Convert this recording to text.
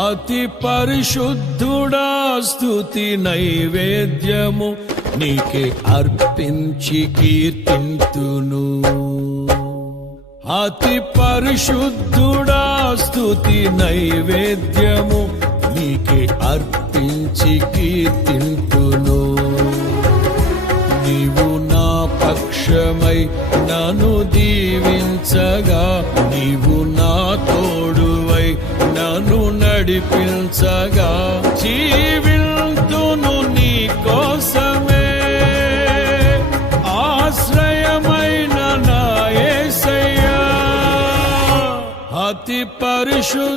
అతి పరిశుద్ధుడా స్తుతి నైవేద్యము నీకే అర్పించి కీర్తింతును. అతి పరిశుద్ధుడా స్తుతి నైవేద్యము నీకే అర్పించి కీర్తింతును. నీవు నా పక్షమై నన్ను దీవించగా, నీవు నా తోడువై నన్ను నడిపించగా, జీవింతును నీ కోసమే ఆశ్రయమైన నా యేసయ్యా. అతి పరిశుద్ధ